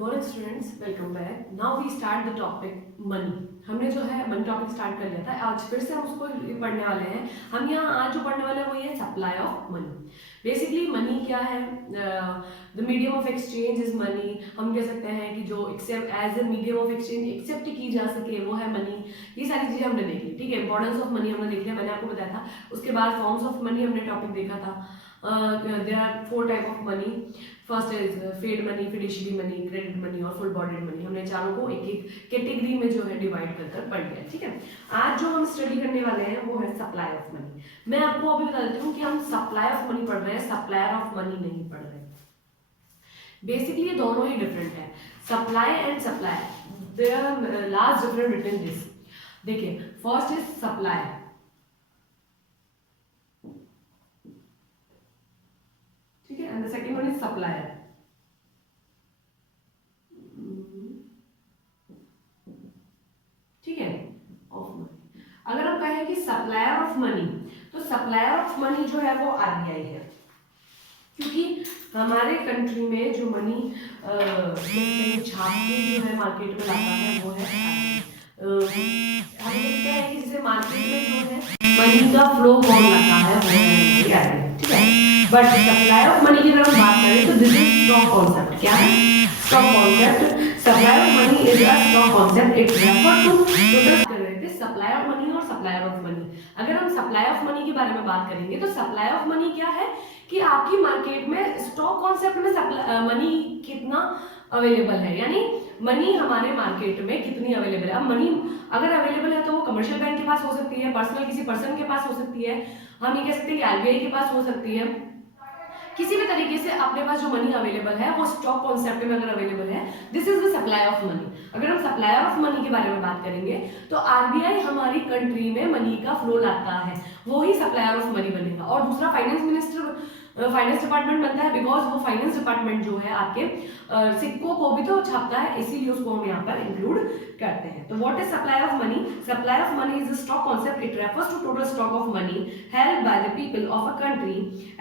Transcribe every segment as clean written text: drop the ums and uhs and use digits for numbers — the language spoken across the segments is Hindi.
Morning students, welcome back. Now we start the topic money. हमने जो है मनी टॉपिक स्टार्ट कर लिया था, आज फिर से हम उसको पढ़ने वाले हैं। हम यहाँ आज जो पढ़ने वाले हैं वो ये supply of money. Basically money क्या है? The medium of exchange is money. हम कह सकते हैं कि जो accept as a medium of exchange accept की जा सके वो है मनी। ये सारी चीजें हमने देखी, ठीक है। इंपॉर्टेंस ऑफ मनी हमने देख लिया, मैंने आपको बताया था। उसके बाद फॉर्म्स ऑफ मनी हमने टॉपिक देखा था। There are 4 type of money. First is fed money, fiduciary money, credit money और फुल बॉडीड मनी। हमने चारों को एक एक कैटेगरी में जो है डिवाइड कर पढ़ लिया, ठीक है। आज जो हम स्टडी करने वाले हैं वो है सप्लाई ऑफ मनी। मैं आपको अभी बता देती हूँ कि हम सप्लाई ऑफ मनी पढ़ रहे हैं, सप्लायर ऑफ मनी नहीं पढ़ रहे। बेसिकली ये दोनों ही डिफरेंट है, supply and supply. There are large difference between this. देखिए, फर्स्ट इज सप्लाई, ठीक है, and the second one is supplier. ठीक है, ऑफ मनी। अगर हम कहें कि सप्लायर ऑफ मनी, तो सप्लायर ऑफ मनी जो है वो आरबीआई है, क्योंकि हमारे कंट्री में जो मनी छाप के जो है मार्केट में लाता है वो है हम देखते हैं कि जैसे मार्केट में जो है मनी का फ्लो कौन लाता है वो है आरबीआई, ठीक है। बट सप्लाई ऑफ मनी की अगर हम बात करें तो दिस इज स्टॉक कॉन्सेप्ट। क्या है stock concept? Supply of money is a stock concept. It refer to total कर रहे थे सप्लाई ऑफ मनी और सप्लायर ऑफ मनी। अगर हम सप्लाई ऑफ मनी के बारे में बात करेंगे तो सप्लाई ऑफ मनी क्या है कि आपकी मार्केट में स्टॉक कॉन्सेप्ट में मनी कितना अवेलेबल है, यानी मनी हमारे मार्केट में कितनी अवेलेबल है। अब मनी अगर अवेलेबल है तो वो कमर्शियल बैंक के पास हो सकती है, पर्सनल किसी पर्सन के पास हो सकती है, हम ये कह सकते हैं कि आरबीआई के पास हो सकती है। किसी भी तरीके से अपने पास जो मनी अवेलेबल है वो स्टॉक कॉन्सेप्ट में अगर अवेलेबल है, this is the supply of money. अगर हम सप्लायर ऑफ मनी के बारे में बात करेंगे तो आरबीआई हमारी कंट्री में मनी का फ्लो लाता है, वो ही सप्लायर ऑफ मनी बनेगा। और दूसरा फाइनेंस मिनिस्टर, फाइनेंस डिपार्टमेंट बनता है, बिकॉज वो फाइनेंस डिपार्टमेंट जो है आपके सिक्कों को भी तो छापता है, इसीलिए उसको हम यहाँ पर इंक्लूड करते हैं। तो what is supply of money? Supply of money is a stock concept. It refers to total stock of money held by the people of a country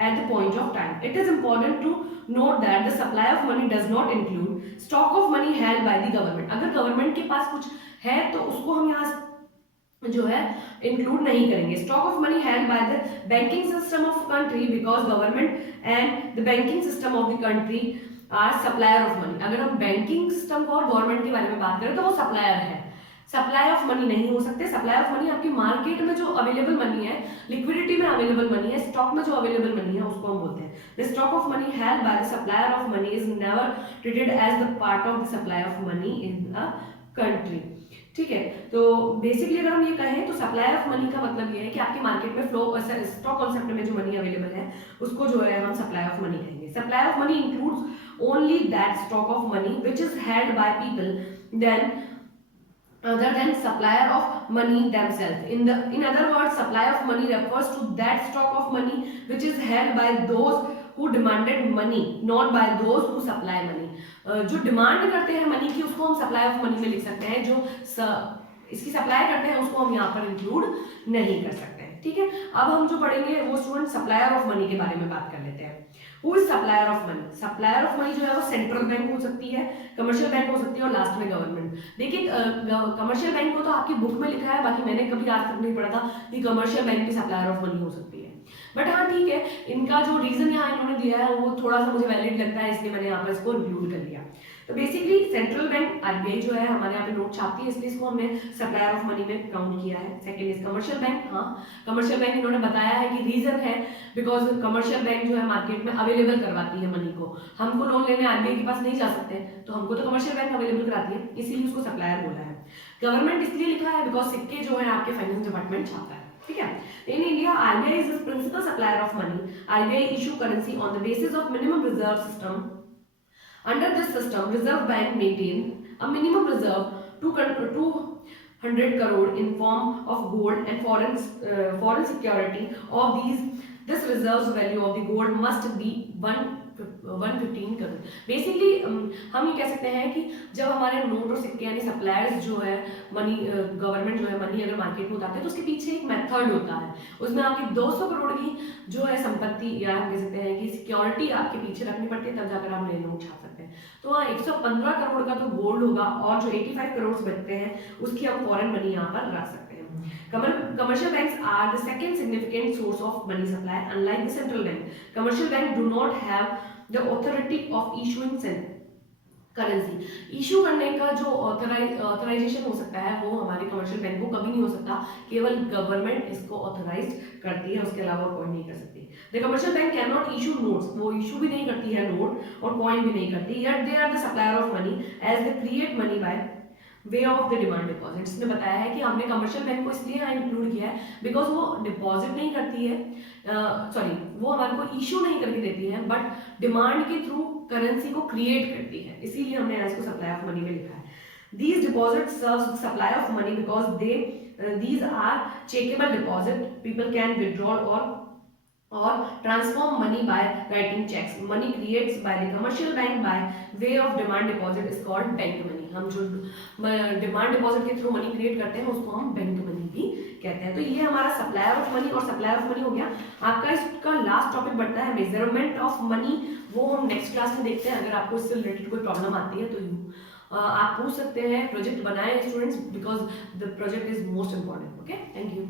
at the point of time. It is important to note that the supply of money does not include stock of money held by the government. अगर गवर्नमेंट के पास कुछ है तो उसको हम यहाँ जो है इंक्लूड नहीं करेंगे। Stock of money held by the banking system of country, because government and the banking system of the country are supplier of money. अगर हम बैंकिंग सिस्टम को और गवर्नमेंट के बारे में बात करें तो वो सप्लायर है, सप्लाई ऑफ मनी नहीं हो सकते। सप्लाई ऑफ मनी आपकी मार्केट में जो अवेलेबल मनी है, लिक्विडिटी में अवेलेबल मनी है, स्टॉक में जो अवेलेबल मनी है उसको हम बोलते हैं। The stock of money held by the supplier of money is never treated as the part of the supply of money in a country, ठीक है। तो बेसिकली अगर हम ये कहें तो सप्लायर ऑफ मनी का मतलब ये है कि आपकी मार्केट में फ्लो स्टॉक कॉन्सेप्ट में जो मनी अवेलेबल है उसको जो है हम सप्लाई ऑफ मनी कहेंगे। Supply of money includes only that stock of money which is held by people then other than supplier of money themselves. In other words, supply of money refers to that stock of money which is held by those who demanded money, not by those who supply money. जो डिमांड करते हैं मनी की उसको हम सप्लाई ऑफ मनी में लिख सकते हैं, जो इसकी सप्लाई करते हैं उसको हम यहाँ पर इंक्लूड नहीं कर सकते हैं, ठीक है। अब हम जो पढ़ेंगे वो स्टूडेंट सप्लायर ऑफ मनी के बारे में बात कर लेते हैं। Who is supplier of money? Supplier of money जो है वो सेंट्रल बैंक हो सकती है, कमर्शियल बैंक हो सकती है और लास्ट में गवर्नमेंट। देखिए कमर्शियल बैंक को तो आपकी बुक में लिखा है, बाकी मैंने कभी आज तक नहीं पढ़ा था कि कमर्शियल बैंक भी सप्लायर ऑफ मनी हो सकती है। बट हाँ ठीक है, इनका जो रीजन यहाँ इन्होंने दिया है वो थोड़ा सा मुझे वैलिड लगता है, इसलिए मैंने यहाँ पर इसको इंक्लूड कर लिया। तो बेसिकली सेंट्रल बैंक आरबीआई जो है हमारे यहाँ पे नोट छापती है, इसलिए इसको हमने सप्लायर ऑफ मनी में काउंट किया है। Second is commercial bank. हाँ, कमर्शियल बैंक इन्होंने बताया है कि रीजन है बिकॉज कमर्शियल बैंक जो है मार्केट में अवेलेबल करवाती है मनी को। हमको लोन लेने आरबीआई के पास नहीं जा सकते तो हमको तो कमर्शियल बैंक अवेलेबल कराती है, इसीलिए उसको सप्लायर बोला है। गवर्नमेंट इसलिए लिखा है बिकॉज सिक्के जो है आपके फाइनेंस डिपार्टमेंट छापता है, ठीक है। In India RBI is the principal supplier of money. RBI issue currency on the basis of minimum reserve system. Under this system, Reserve Bank maintain a minimum reserve 200 crore in form of gold and foreign security. Of these, this reserves value of the gold must be 115 crore. Basically हम ये कह सकते हैं कि जब हमारे नोट और सिक्के यानी सप्लायर्स जो है मनी, गवर्नमेंट जो है मनी अगर मार्केट में उतारते हैं तो उसके पीछे एक मेथड होता है, उसमें आपकी 200 करोड़ की जो है संपत्ति या हम कह सकते हैं कि सिक्योरिटी आपके पीछे रखनी पड़ती है, तब जाकर आप नए नोट छाप सकते हैं। तो हाँ 115 करोड़ का तो गोल्ड होगा और जो 85 करोड़ बचते हैं उसकी हम फॉरेन मनी यहाँ पर रख सकते हैं। Commercial banks are the second significant source of money supply. Unlike the central bank, commercial banks do not have the authority of issuing currency. Issue करने का जो ऑथराइजेशन हो सकता है वो हमारे कमर्शियल बैंक को कभी नहीं हो सकता, केवल गवर्नमेंट इसको ऑथराइज करती है, उसके अलावा कोई नहीं कर सकती। The commercial bank can not issue notes, वो इशू भी नहीं करती है नोट और कॉइन भी नहीं करती, yet they are the supplier of money as they create money by way of the demand deposit. इसने बताया है कि हमने कमर्शियल बैंक को इसलिए यहाँ इंक्लूड किया है बिकॉज वो डिपॉजिट नहीं करती है, सॉरी वो हमारे को इशू नहीं करके देती है, बट डिमांड के थ्रू करेंसी को क्रिएट करती है, इसीलिए हमने इसको सप्लाई ऑफ मनी में लिखा है। These deposits serves the supply of money because these are checkable deposit. People can withdraw or transform money by writing checks. Money creates by the commercial bank by way of demand deposit is called bank money. हम जो डिमांड डिपॉजिट के थ्रू मनी क्रिएट करते हैं उसको हम बैंक मनी भी कहते हैं। तो ये हमारा सप्लायर ऑफ मनी और सप्लायर ऑफ मनी हो गया। आपका इसका लास्ट टॉपिक बढ़ता है मेजरमेंट ऑफ मनी, वो हम नेक्स्ट क्लास में देखते हैं। अगर आपको इससे रिलेटेड कोई प्रॉब्लम आती है तो आप पूछ सकते हैं, प्रोजेक्ट बनाए students, because the project is most important. Okay, thank you.